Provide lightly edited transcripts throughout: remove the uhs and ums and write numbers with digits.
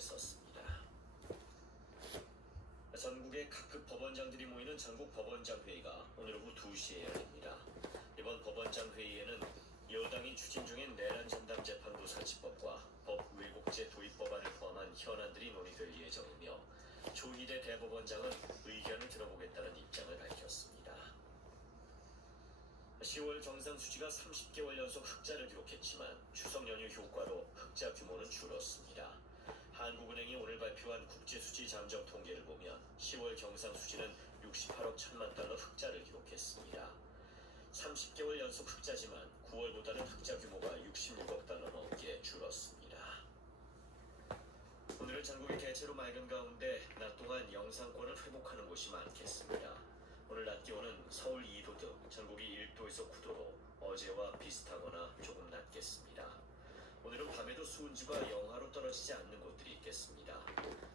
결정했었습니다. 전국의 각급 법원장들이 모이는 전국 법원장 회의가 오늘 오후 2시에 열립니다. 이번 법원장 회의에는 여당이 추진 중인 내란 전담 재판부 사치법과 법 왜곡죄 도입 법안을 포함한 현안들이 논의될 예정이며 조희대 대법원장은 의견을 들어보겠다는 입장을 밝혔습니다. 10월 경상 수지가 30개월 연속 흑자를 기록했지만 추석 연휴 효과로 흑자 규모는 줄었습니다. 한국은행이 오늘 발표한 국제수지 잠정 통계를 보면 10월 경상 수지는 68억 1천만 달러 흑자를 기록했습니다. 30개월 연속 흑자지만 9월보다는 흑자 규모가 66억 달러 넘게 줄었습니다. 오늘은 전국이 대체로 맑은 가운데 낮 동안 영상권을 회복하는 곳이 많겠습니다. 오늘 낮 기온은 서울 2도 등 전국이 1도에서 9도로 어제와 비슷하거나 조금 낮겠습니다. 오늘은 밤에도 수온지가 영하로 떨어지지 않는 곳들이 있겠습니다.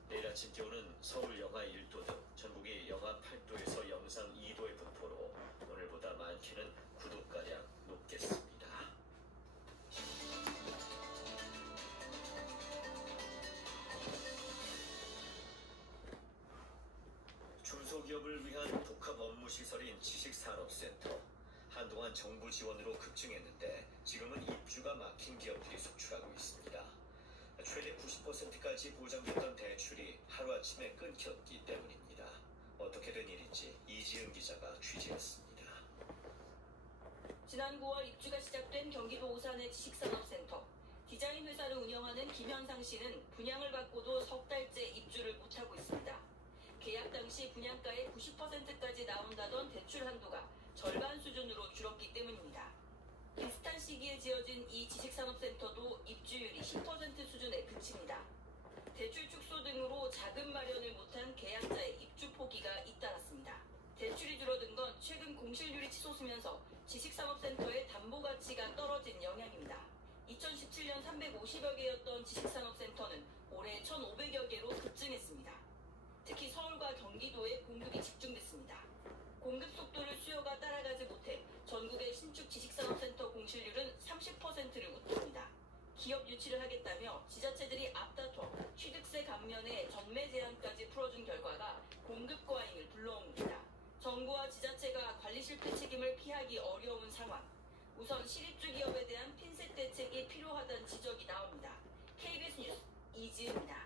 내일 아침 기온은 서울 영하 1도 등 전국이 영하 8도에서 영상 2도의 분포로 오늘보다 많게는 9도가량 높겠습니다. 중소기업을 위한 복합 업무시설인 지식산업센터. 한동안 정부 지원으로 급증했는데 지금은 입주가 막힌 기업들이 속출하고 있습니다. 최대 90%까지 보장됐던 대출이 하루아침에 끊겼기 때문입니다. 어떻게 된 일인지 이지은 기자가 취재했습니다. 지난 9월 입주가 시작된 경기도 오산의 지식산업센터. 디자인 회사를 운영하는 김현상 씨는 분양을 받고도 석 달째 입주를 못하고 있습니다. 계약 당시 분양가의 90%까지 나온다던 대출 한도가 절반 수준으로 줄었기 때문입니다. 비슷한 시기에 지어진 이 지식산업센터도 입주율이 10% 수준에 그칩니다. 대출 축소 등으로 자금 마련을 못한 계약자의 입주 포기가 잇따랐습니다. 대출이 줄어든 건 최근 공실률이 치솟으면서 지식산업센터의 담보 가치가 떨어진 영향입니다. 2017년 350여 개였던 지식산업센터는 올해 1,500여 개로 급증했습니다. 특히 서울과 경기도에 공급이 집중됐습니다. 공급 속도를 수요가 따라가지 못해 전국의 신축 지식산업센터 공실률은 30%를 웃돕니다. 기업 유치를 하겠다며 지자체들이 앞다퉈 취득세 감면에 전매 제한까지 풀어준 결과가 공급 과잉을 불러옵니다. 정부와 지자체가 관리 실패 책임을 피하기 어려운 상황. 우선 실입주 기업에 대한 핀셋 대책이 필요하다는 지적이 나옵니다. KBS 뉴스 이지은입니다.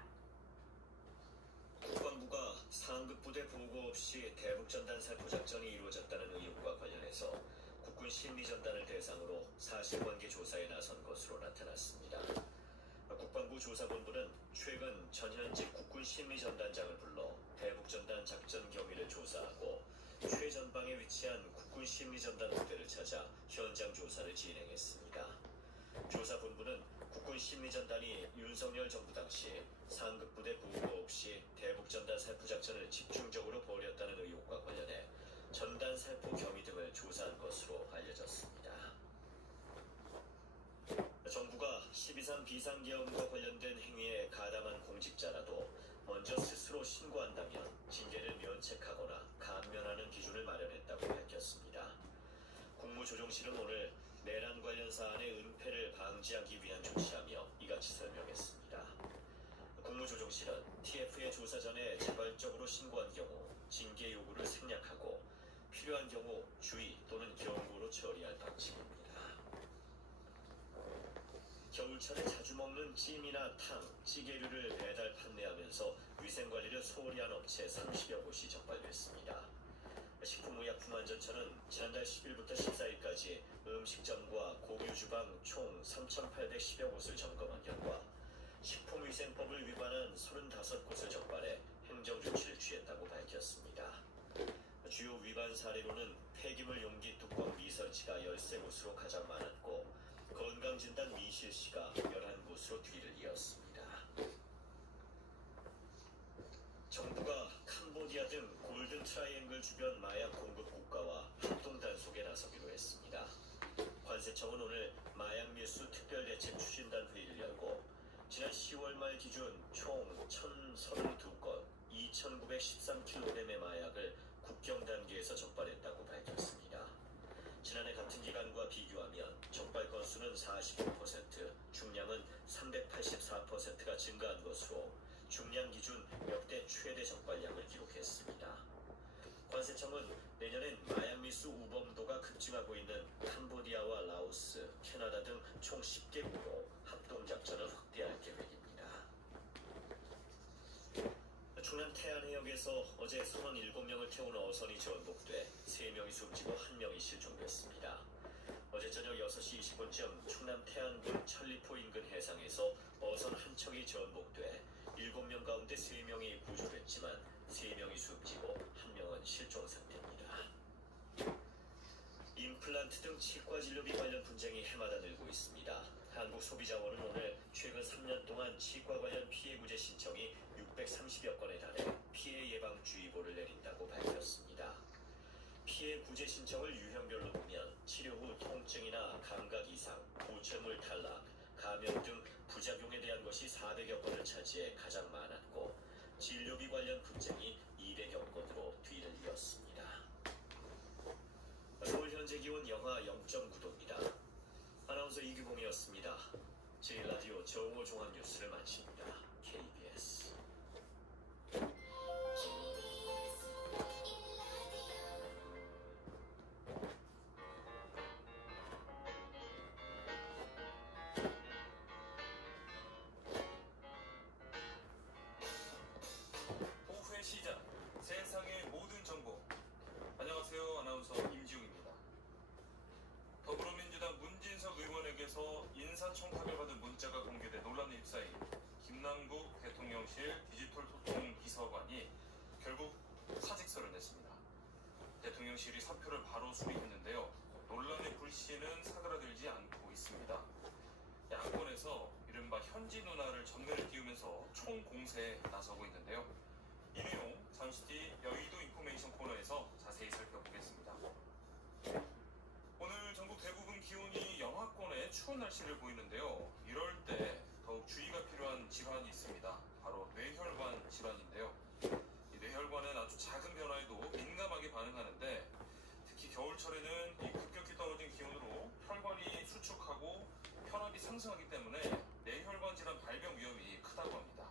국방부가 상급부대 보고 없이 대북전단 살포 작전이 이루어졌다는 의혹과 관련해서 국군 심리전단을 대상으로 사실관계 조사에 나선 것으로 나타났습니다. 국방부 조사본부는 최근 전현직 국군 심리전단장을 불러 대북전단 작전 경위를 조사하고 최전방에 위치한 국군 심리전단 부대를 찾아 현장 조사를 진행했습니다. 조사본부는 국군 심리전단이 윤석열 정부 당시 상급부대 보고 없이 대북전단 살포 작전을 집중적으로 벌였다는 의혹과 관련해 전단 살포 경위 등을 조사한 것으로 알려졌습니다. 정부가 12.3 비상계엄과 관련된 행위에 가담한 공직자라도 먼저 스스로 신고한다면 징계를 면책하거나 감면하는 기준을 마련했다고 밝혔습니다. 국무조정실은 오늘 내란 관련 사안의 은폐를 방지하기 위한 조치하며 이같이 설명했습니다. 국무조정실은 TF의 조사 전에 자발적으로 신고한 경우 징계 요구를 생략하고 필요한 경우 주의 또는 경고로 처리할 방침입니다. 겨울철에 자주 먹는 찜이나 탕, 찌개류를 배달 판매하면서 위생관리를 소홀히 한 업체 30여 곳이 적발됐습니다. 식품의약품안전처는 지난달 10일부터 14일까지 음식점과 공유주방 총 3,810여 곳을 점검한 결과 식품위생법을 위반한 35곳을 적발해 행정조치를 취했다고 밝혔습니다. 주요 위반 사례로는 폐기물 용기 뚜껑 미설치가 13곳으로 가장 많았고 건강진단 미실시가 11곳으로 뒤를 이었습니다. 정부가 캄보디아 등 골든 트라이앵글 주변 마약 공급 국가와 합동 단속에 나서기로 했습니다. 관세청은 오늘 마약 밀수 특별대책 추진단 회의를 열고 지난 10월 말 기준 총 1,032건 2,913kg의 마약을 국경 단계에서 적발했다고 밝혔습니다. 지난해 같은 기간과 비교하면 적발 건수는 45%, 중량은 384%가 증가한 것으로 중량 기준 역대 최대 적발량을 기록했습니다. 관세청은 내년엔 마약미수 우범도가 급증하고 있는 캄보디아와 라오스, 캐나다 등 총 10개국으로 합동작전을 확대할 계획입니다. 충남 태안해역에서 어제 선원 7명을 태운 어선이 전복돼 3명이 숨지고 1명이 실종됐습니다. 어제 저녁 6시 20분쯤 충남 태안군 천리포 인근 해상에서 어선 한 척이 전복돼 7명 가운데 3명이 구조됐지만 3명이 숨지고 1명은 실종 상태입니다. 임플란트 등 치과 진료비 관련 분쟁이 해마다 늘고 있습니다. 한국소비자원은 오늘 최근 3년 동안 치과 관련 피해 구제 신청이 630여 건에 달해 피해 예방 주의보를 내린다고 밝혔습니다. 피해 구제 신청을 유형별로 보면 치료 후 통증이나 감각 이상, 보철물 탈락, 감염 등 부작용에 대한 것이 400여 건을 차지해 가장 많았고 진료비 관련 분쟁이 200여 건으로 뒤를 이었습니다. 서울 현재 기온 영하 0.9도입니다. 아나운서 이규봉이었습니다. 제1라디오 정오 종합뉴스를 마칩니다. KBS 오후의 시작, 세상의 모든 정보. 안녕하세요. 아나운서 임지웅입니다. 더불어민주당 문진석 의원에게서 인사청탁을 받은 문자가 공개돼 논란에 휩싸인 김남국 대통령실 디지털소통 비서관이 결국 사직서를 냈습니다. 대통령실이 사표를 바로 수리했는데요. 논란의 불씨는 사그라들지 않고 있습니다. 야권에서 이른바 현지 누나를 전면에 띄우면서 총공세에 나서고 있는데요. 이 내용 잠시 뒤 여의도 인포메이션 코너에서 자세히 살펴보겠습니다. 오늘 전국 대부분 기온이 영하권의 추운 날씨를 보이는데요. 이럴 때 더욱 주의가 필요한 질환이 있습니다. 바로 뇌혈관 질환인데요. 이 뇌혈관은 아주 작은 변화에도 민감하게 반응하는데 특히 겨울철에는 이 급격히 떨어진 기온으로 혈관이 수축하고 혈압이 상승하기 때문에 뇌혈관 질환 발병 위험이 크다고 합니다.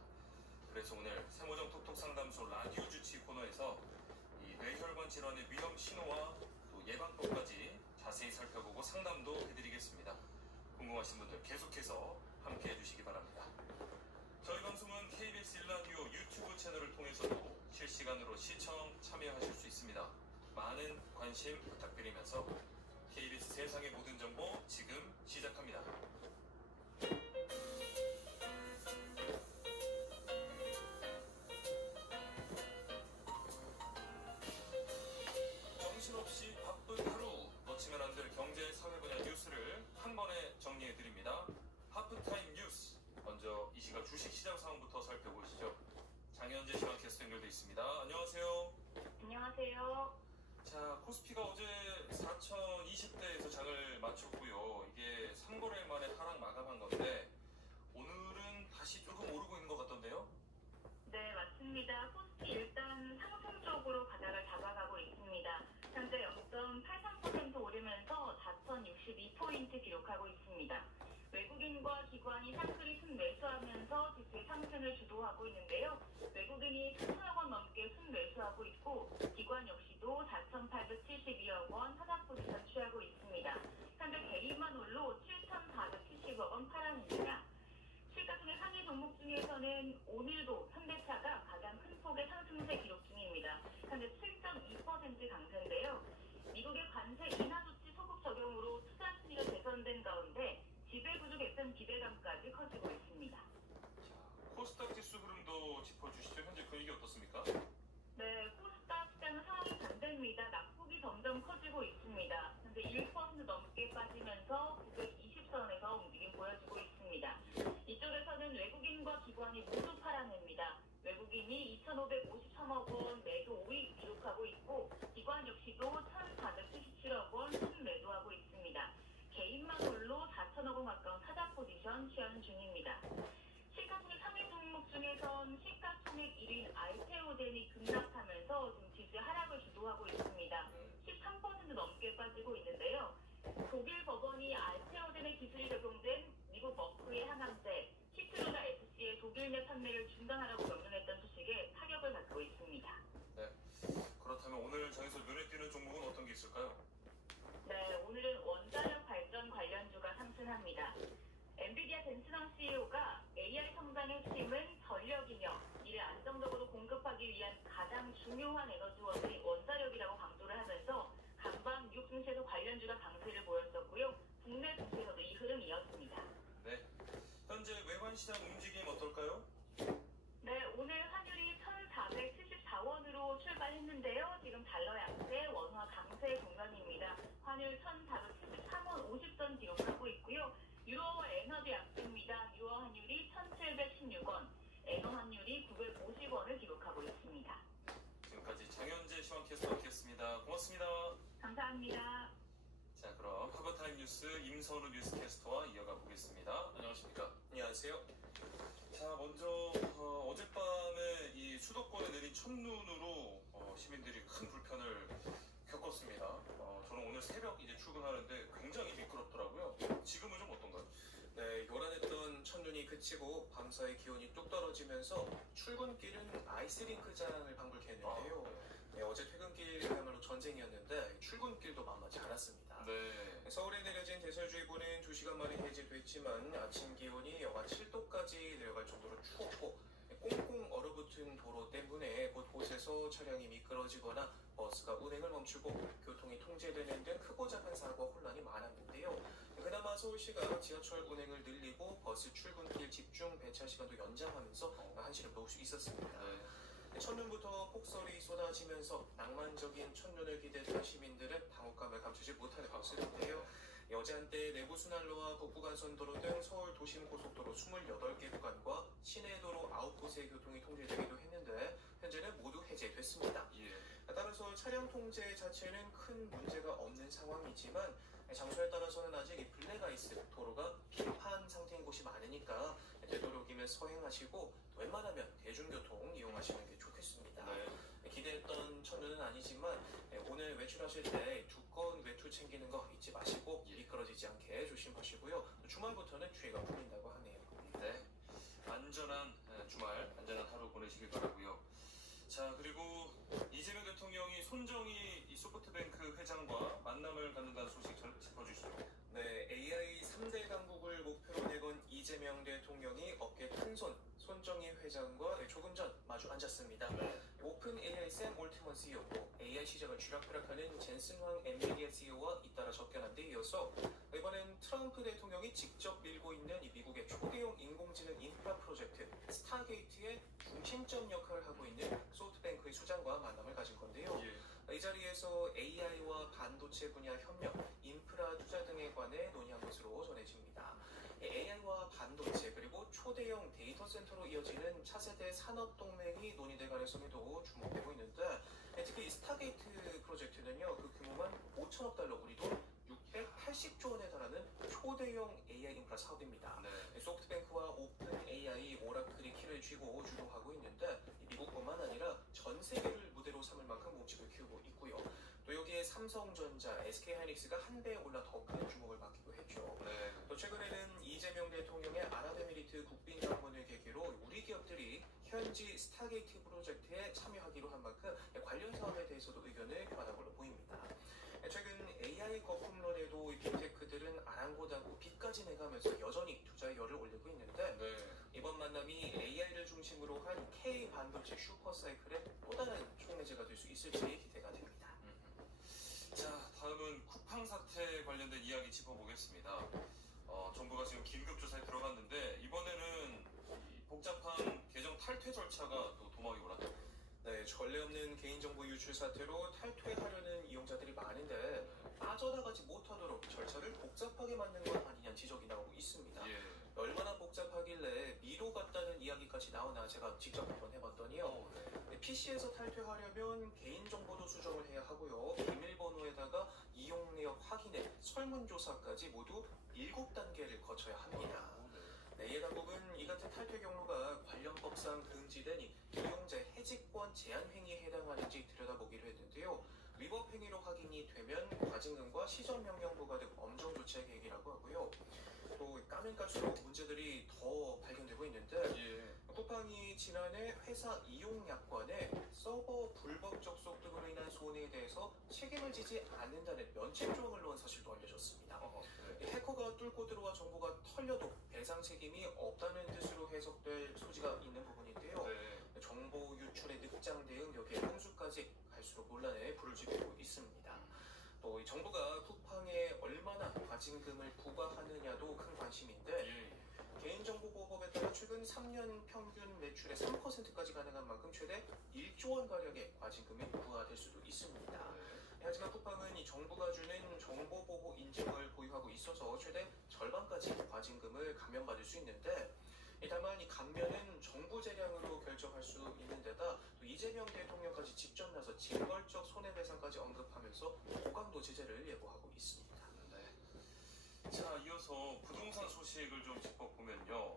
그래서 오늘 세모정 톡톡 상담소 라디오 주치 코너에서 이 뇌혈관 질환의 위험 신호와 또 예방법까지 자세히 살펴보고 상담도 해드리겠습니다. 궁금하신 분들 계속해서 함께 해주시기 바랍니다. 저희 방송은 KBS 1라디오 유튜브 채널을 통해서도 실시간으로 시청 참여하실 수 있습니다. 많은 관심 부탁드리면서 KBS 세상의 모든 정보 지금 시작합니다. 정신없이 바쁜 하루, 놓치면 안 될 경제, 사회 분야 뉴스를 한 번에 정리해드립니다. 하프타임 뉴스. 먼저 이 시각 주식시장 상황부터 살펴보시죠. 장현재 씨와 게스트 연결돼 있습니다. 안녕하세요. 안녕하세요. 자, 코스피가 어제 4,020대에서 장을 마쳤고요. 이게 3거래일 만에 하락 마감한 건데 오늘은 다시 조금 오르고 있는 것 같던데요? 네, 맞습니다. 코스피 일단 상승 쪽으로 바닥을 잡아가고 있습니다. 현재 0.83% 오르면서 4,062포인트 기록하고 있습니다. 외국인과 기관이 상승이 순매수하면서 지수의 상승을 주도하고 있는데요. 외국인이 3천억 원 넘게 순매수하고 있고 기관 역시도 4,872억 원 하락 포지션 취하고 있습니다. 현재 개인만 홀로 7,470억 원 하락입니다. 시가총액 상위 종목 중에서는 오늘도 현대차가 가장 큰 폭의 상승세 기록 중입니다. 현재 7.2% 강세인데요. 미국의 관세 인하 조치 소급 적용으로 투자 심리가 개선된 가운데 지배구조 개편 기대감까지 커지고 있습니다. 자, 코스닥 지수 흐름도 짚어주시죠. 현재 분위기 어떻습니까? 네, 코스닥 시장은 상황이 반대입니다. 낙폭이 점점 커지고 있습니다. 현재 1% 넘게 빠지면서 920선에서 움직임 보여주고 있습니다. 이쪽에서는 외국인과 기관이 모두 팔아냅니다. 외국인이 2,553억 원 매도 5위 기록하고 있고 기관 역시도 1,477억 원 순매도하고 있습니다. 개인만 홀로 4천억 원 가까운 타자 포지션 취하는 중입니다. 시가총액 상위 종목 중에선 시가총액 1위인 알테오젠이 급락하면서 지금 지수 하락을 주도하고 있습니다. 13% 넘게 빠지고 있는데요. 독일 법원이 알테오젠의 기술이 적용된 미국 머크의 항암제 키트루나 FC의 독일 내 판매를 중단하라고 극복하기 위한 가장 중요한 에너지원이 원자력이라고 강조를 하면서 간밤 6 증시에서 관련주가 강세를 보였었고요. 국내 증시에서도 이 흐름이 이었습니다. 네. 현재 외환 시장 움직임 어떨까요? 네, 오늘 환율이 1,474원으로 출발했는데요. 지금 달러 약세, 원화 강세 국면입니다. 환율 1,473원 50선 기록하고 있고요. 유로와 에너지 약세입니다. 유로 환율이 1,716원, 에너 환율이 950원을 기록하고 있습니다. 지금까지 장현재 시황캐스터였습니다. 고맙습니다. 감사합니다. 자, 그럼 하버타임 뉴스 임선우 뉴스캐스터와 이어가 보겠습니다. 안녕하십니까? 안녕하세요. 자, 먼저 어젯밤에 이 수도권에 내린 첫눈으로 시민들이 큰 불편을 겪었습니다. 저는 오늘 새벽 이제 출근하는데 굉장히 미끄럽더라고요. 지금은 좀 어떤가요? 네, 요란했던 첫눈이 그치고 밤사이 기온이 뚝 떨어지면서 출근길은 아이스링크장을 방불케했는데요. 네, 어제 퇴근길이야말로 전쟁이었는데 출근길도 만만치 않았습니다. 네. 서울에 내려진 대설주의보는 2시간 만에 해제됐지만 아침 기온이 영하 7도까지 내려갈 정도로 추웠고 꽁꽁 얼어붙은 도로 때문에 곳곳에서 차량이 미끄러지거나 버스가 운행을 멈추고 교통이 통제되는 등 크고 작은 사고와 혼란이 많았는데요. 그나마 서울시가 지하철 운행을 늘리고 버스 출근길 집중 배차 시간도 연장하면서 한시름 놓을 수 있었습니다. 첫눈부터 폭설이 쏟아지면서 낭만적인 첫눈을 기대했던 시민들은 당혹감을 감추지 못하는 모습인데요. 어제 한때 내부순환로와 북부간선도로 등 서울 도심고속도로 28개 구간과 시내도로 9곳의 교통이 통제되기도 했는데 현재는 모두 해제됐습니다. 따라서 차량 통제 자체는 큰 문제가 없는 상황이지만 장소에 따라서는 아직 이 블랙아이스 도로가 비판 상태인 곳이 많으니까 되도록이면 서행하시고 웬만하면 대중교통 이용하시는 게 좋겠습니다. 기대했던 첫눈은 아니지만 오늘 외출하실 때 두꺼운 외투 챙기는 거 잊지 마시고 미끄러지지 않게 조심하시고요. 주말부터는 추위가 풀린다고 하네요. 네, 안전한 주말, 안전한 하루 보내시길 바라고요. 자, 그리고 이재명 대통령이 손정희 이 소프트뱅크 회장과 만남을 갖는다는 소식 짚어주시죠. 네, AI 3대 강국을 목표로 내건 이재명 대통령이 어깨 큰손 손정희 회장과 조금 전 마주 앉았습니다. 오픈 AI 샘 올트먼 CEO고 AI 시장을 쥐락펴락하는 젠슨 황 엔비디아 CEO와 잇따라 접견한 데 이어서 이번엔 트럼프 대통령이 직접 밀고 있는 이 미국의 초대형 인공지능 인프라 프로젝트 스타게이트의 중심점 역할을 하고 있는 소프트뱅크의 수장과 만남을 가진 건데요. 이 자리에서 AI와 반도체 분야 협력, 인프라 투자 등에 관해 논의한 것으로 전해집니다. AI와 반도체 그리고 초대형 데이터 센터로 이어지는 차세대 산업동맹이 논의될 가능성에도 주목되고 있는데 특히 이 스타게이트 프로젝트는요, 그 규모만 5천억 달러, 우리 돈 680조 원에 달하는 초대형 AI 인프라 사업입니다. 소프트뱅크와 오픈 AI, 오라클이 키를 쥐고 주도하고 있는데 미국뿐만 아니라 전 세계를 무대로 삼을 만큼 몸집을 키우고 있고요. 또 여기에 삼성전자, SK하이닉스가 한 배에 올라 더 큰 주목을 받기도 했죠. 또 최근에는 이재명 대통령의 아랍에미리트 국빈 방문을 계기로 우리 기업들이 현지 스타게이트 프로젝트에 참여하기로 한 만큼 관련 사업에 대해서도 의견을 교환한 걸로 보입니다. 최근 AI 거품론에도 빅테크들은 아랑곳하고 빚까지 내가면서 여전히 투자의 열을 올리고 있는데 이번 만남이 AI를 중심으로 한 K 반도체 슈퍼사이클의 또 다른 촉매제가 될 수 있을지 기대가 됩니다. 자, 다음은 쿠팡 사태 관련된 이야기 짚어보겠습니다. 정부가 지금 긴급 조사에 들어갔는데 이번에는 이 복잡한 계정 탈퇴 절차가 또 도막이 올랐죠. 네, 전례 없는 개인정보 유출 사태로 탈퇴하려는 이용자들이 많은데 빠져나가지 못하도록 절차를 복잡하게 만든 것 아니냐는 지적이 나오고 있습니다. 얼마나 복잡하길래 미로 같다는 이야기까지 나오나 제가 직접 한번 해봤더니요. PC에서 탈퇴하려면 개인정보도 수정을 해야 하고요. 비밀번호에다가 이용 내역 확인에 설문조사까지 모두 7단계를 거쳐야 합니다. 이에 당국은 이 같은 탈퇴 경로가 관련 법상 금지된 이용자 해직권 제한 행위에 해당하는지 들여다보기로 했는데요. 위법 행위로 확인이 되면 과징금과 시정명령 부과 등 엄정 조치 계획이라고 하고요. 또 까면 깔수록 문제들이 더 발견되고 있는데 쿠팡이 지난해 회사 이용약관에 서버 불법 접속 등으로 인한 손해에 대해서 책임을 지지 않는다는 면책 조항을 넣은 사실도 알려졌습니다. 해커가 뚫고 들어와 정보가 털려도 배상 책임이 없다는 뜻으로 해석될 소지가 있는 부분인데요. 정보 유출의 늑장 과징금을 부과하느냐도 큰 관심인데 개인정보보호법에 따라 최근 3년 평균 매출의 3%까지 가능한 만큼 최대 1조 원가량의 과징금이 부과될 수도 있습니다. 하지만 쿠팡은 이 정부가 주는 정보보호 인증을 보유하고 있어서 최대 절반까지 과징금을 감면받을 수 있는데 다만 이 감면은 정부 재량으로 결정할 수 있는 데다 또 이재명 대통령까지 직접 나서 징벌적 손해배상까지 언급하면서 고강도 제재를 예고하고 있습니다. 네. 자, 이어서 부동산 소식을 좀 짚어보면요.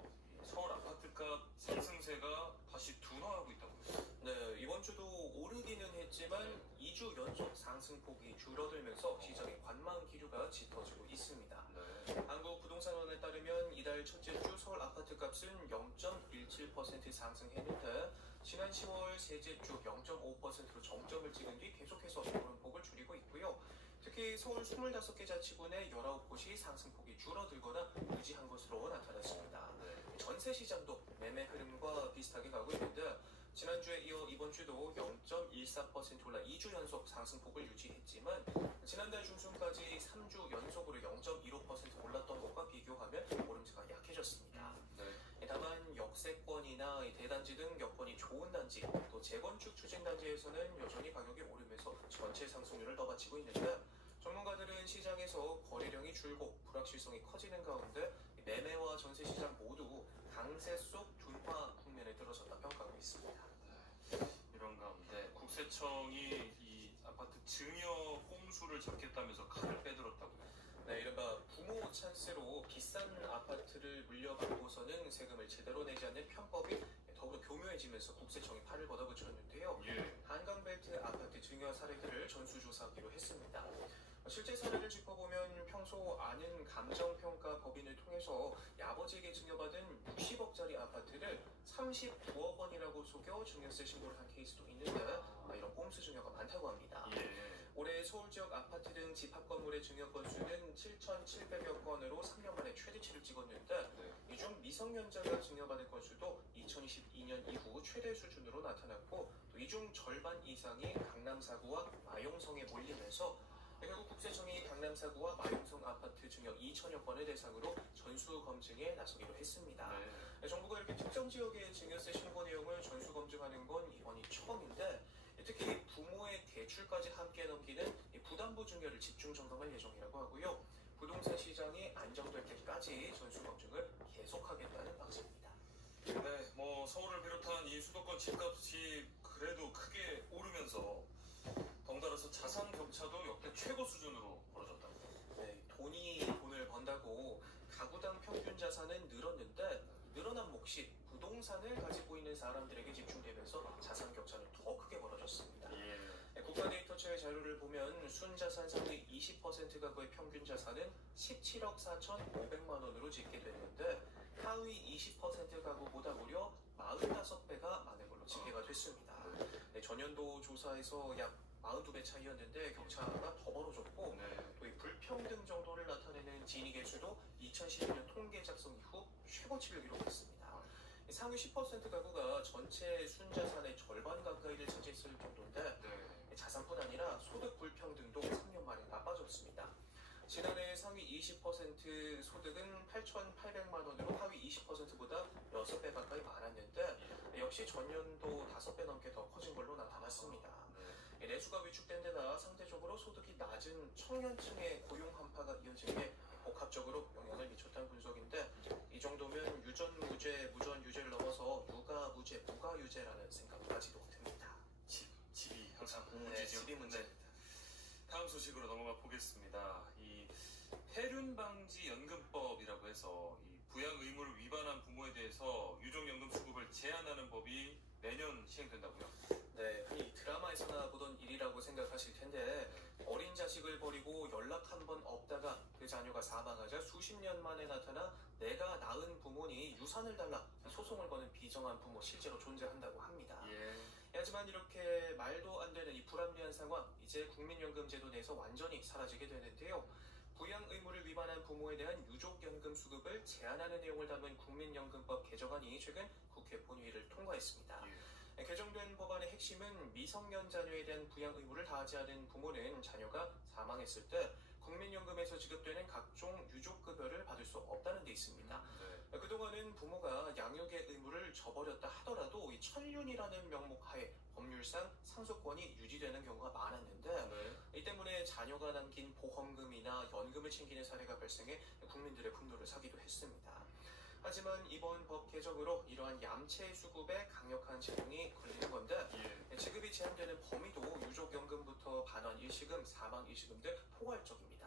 서울 아파트값 상승세가 다시 둔화하고 있다고요. 네, 이번 주도 오르기는 했지만 2주 연속 상승폭이 줄어들면서 시장의 관망 기류가 짙어지고 있습니다. 네. 한국부동산원에 따르면 이달 첫째 주 서울 아파트 값은 0.17% 상승했는데 지난 10월 셋째 주 0.5%로 정점을 찍은 뒤 계속해서 오름폭을 줄이고 있고요. 특히 서울 25개 자치구의 19곳이 상승폭이 줄어들거나 유지한 것으로 나타났습니다. 전세 시장도 매매 흐름과 비슷하게 가고 있는데 지난주에 이어 이번 주도 0.14% 올라 2주 연속 상승폭을 유지했지만 지난달 중순까지 3주 연속으로 0.15% 올랐던 것과 비교하면 오름세가 약해졌습니다. 다만 역세권이나 대단지 등 여건이 좋은 단지 또 재건축 추진 단지에서는 여전히 가격이 오르면서 전체 상승률을 떠받치고 있는데 전문가들은 시장에서 거래량이 줄고 불확실성이 커지는 가운데 매매와 전세 시장 모두 강세 속 둔화 국면에 들어섰다 평가하고 있습니다. 이런 가운데 국세청이 이 아파트 증여 꼼수를 잡겠다면서 칼을 빼들었다고요. 네, 이른바 부모 찬스로 비싼 아파트를 물려받고서는 세금을 제대로 내지 않는 편법이 더불어 교묘해지면서 국세청이 팔을 걷어붙였는데요. 한강벨트 아파트 증여 사례들을 전수조사하기로 했습니다. 실제 사례를 짚어보면 평소 아는 감정평가 법인을 통해서 아버지에게 증여받은 60억짜리 아파트를 39억 원이라고 속여 증여세 신고를 한 케이스도 있는데 이런 꼼수 증여가 많다고 합니다. 올해 서울 지역 아파트 등 집합 건물의 증여 건수는 7,700여 건으로 3년 만에 최대치를 찍었는데 이 중 미성년자가 증여받은 건수도 2022년 이후 최대 수준으로 나타났고 또 이 중 절반 이상이 강남 4구와 마용성에 몰리면서 결국 국세청이 강남 4구와 마용성 아파트 증여 2천여 건을 대상으로 전수 검증에 나서기로 했습니다. 정부가 이렇게 특정 지역의 증여세 신고 내용을 전수 검증하는 건 이번이 처음인데 특히 부모의 대출까지 함께 넘기는 부담부 증여를 집중 점검할 예정이라고 하고요. 부동산 시장이 안정될 때까지 전수 검증을 계속하겠다는 방식입니다. 네, 서울을 비롯한 이 수도권 집값이 그래도 크게 오르면서 덩달아서 자산 격차도 역대 최고 수준으로 벌어졌다고. 네, 돈이 돈을 번다고 가구당 평균 자산은 늘었는데 늘어난 몫이 부동산을 가지고 있는 사람들에게 집중되면서 자산 격차는 더 크게 벌어졌습니다. 국가데이터처의 자료를 보면 순자산 상위 20% 가구의 평균 자산은 17억 4,500만 원으로 집계 됐는데 하위 20% 가구보다 무려 45배가 많은 걸로 집계가 됐습니다. 전년도 조사에서 약 42배 차이였는데 격차가 더 벌어졌고 또 이 불평등 정도를 나타내는 지니 개수도 2012년 통계 작성 이후 최고치를 기록했습니다. 상위 10% 가구가 전체 순자산의 절반 가까이를 차지했을 정도인데 자산뿐 아니라 소득 불평등도 3년 만에 나빠졌습니다. 지난해 상위 20% 소득은 8,800만 원으로 하위 20%보다 6배 가까이 많았는데 역시 전년도 5배 넘게 더 커진 걸로 나타났습니다. 내수가 위축된 데다 상대적으로 소득이 낮은 청년층의 고용 한파가 이어진 게 복합적으로 영향을 미쳤다는 분석인데 이 정도면 유전 무죄, 무전 유죄를 넘어서 유가 무죄, 무가 유죄라는 생각까지도 듭니다. 집이 항상 문제죠. 집이 문제입니다. 다음 소식으로 넘어가 보겠습니다. 이 폐륜방지연금법이라고 해서 이 부양 의무를 위반한 부모에 대해서 유족연금 수급을 제한하는 법이 내년 시행된다고요? 네, 흔히 드라마에서나 보던 일이라고 생각하실 텐데 어린 자식을 버리고 연락 한 번 없다가 그 자녀가 사망하자 수십 년 만에 나타나 내가 낳은 부모니 유산을 달라 소송을 거는 비정한 부모 실제로 존재한다고 합니다. 하지만 이렇게 말도 안 되는 이 불합리한 상황 이제 국민연금제도 내에서 완전히 사라지게 되는데요. 부양 의무를 위반한 부모에 대한 유족연금 수급을 제한하는 내용을 담은 국민연금법 개정안이 최근 국회 본회의를 통과했습니다. 개정된 법안의 핵심은 미성년 자녀에 대한 부양 의무를 다하지 않은 부모는 자녀가 사망했을 때 국민연금에서 지급되는 각종 유족급여를 받을 수 없다는 데 있습니다. 그동안은 부모가 양육의 의무를 저버렸다 하더라도 이 천륜이라는 명목 하에 법률상 상속권이 유지되는 경우가 많았는데 이 때문에 자녀가 남긴 보험금이나 연금을 챙기는 사례가 발생해 국민들의 분노를 사기도 했습니다. 하지만 이번 법 개정으로 이러한 얌체 수급에 강력한 제동이 걸리는 건데 지급이 제한되는 범위도 유족연금부터 반환 일시금, 사망 일시금 등 포괄적입니다.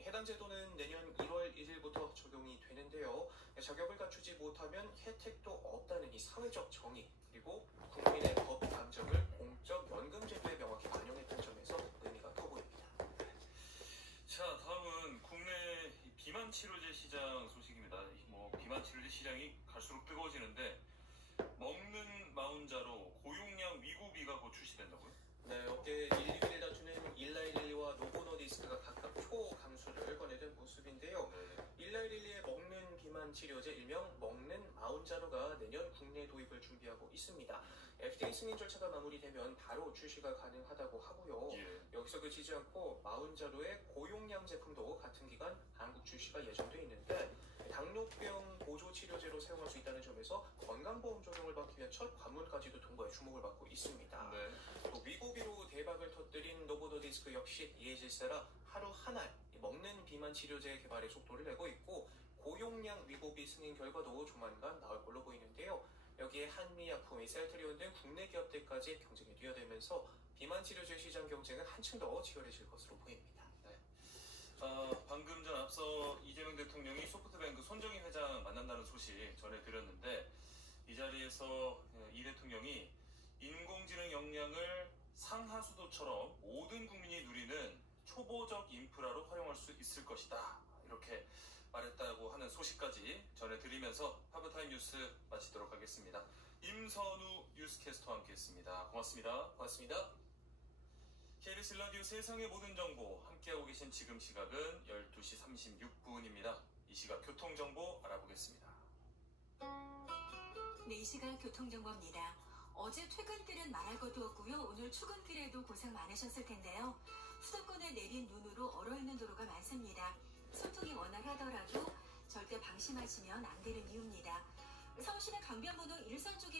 해당 제도는 내년 1월 1일부터 적용이 되는데요. 자격을 갖추지 못하면 혜택도 없다는 이 사회적 정의 그리고 국민의 법 감정을 공적 연금 제도에 명확히 반영했던 점에서 의미가 커 보입니다. 자, 다음은 국내 비만 치료제 시장 소식입니다. 비만 치료제 시장이 갈수록 뜨거워지는데 먹는 마운자로 고용량 위고비가 곧 출시된다고요? 네, 업계 1, 2위를 다투는 일라이릴리와 노보노디스크가 각각 표 감수를 꺼내든 모습인데요. 일라이릴리의 먹는 비만 치료제 일명 먹는 마운자로가 내년 국내 도입을 준비하고 있습니다. FDA 승인 절차가 마무리되면 바로 출시가 가능하다고 하고요. 여기서 그치지 않고 마운자로의 고용량 제품도 같은 기간 한국 출시가 예정돼 있는데 당뇨병 보조 치료제로 사용할 수 있다는 점에서 건강보험 적용을 받기 위한 첫 관문까지도 통과해 주목을 받고 있습니다. 또 위고비로 대박을 터뜨린 노보노디스크 역시 이에 질세라 하루 한 알 먹는 비만 치료제 개발에 속도를 내고 있고 고용량 위고비 승인 결과도 조만간 나올 걸로 보이는데요. 여기에 한미약품, 셀트리온 등 국내 기업들까지 경쟁에 뛰어들면서 비만 치료제 시장 경쟁은 한층 더 치열해질 것으로 보입니다. 방금 전 앞서 이재명 대통령이 소프트뱅크 손정희 회장 만난다는 소식 전해드렸는데 이 자리에서 이 대통령이 인공지능 역량을 상하수도처럼 모든 국민이 누리는 초보적 인프라로 활용할 수 있을 것이다. 이렇게 말했다고 하는 소식까지 전해드리면서 하버타임 뉴스 마치도록 하겠습니다. 임선우 뉴스캐스터와 함께했습니다. 고맙습니다. 고맙습니다. KBS 라디오 세상의 모든 정보 함께하고 계신 지금 시각은 12시 36분입니다. 이 시각 교통정보 알아보겠습니다. 네, 이 시각 교통정보입니다. 어제 퇴근길은 말할 것도 없고요. 오늘 출근길에도 고생 많으셨을 텐데요. 수도권에 내린 눈으로 얼어있는 도로가 많습니다. 소통이 원활하더라도 절대 방심하시면 안 되는 이유입니다. 서울시내 강변북로 일산 쪽입니다.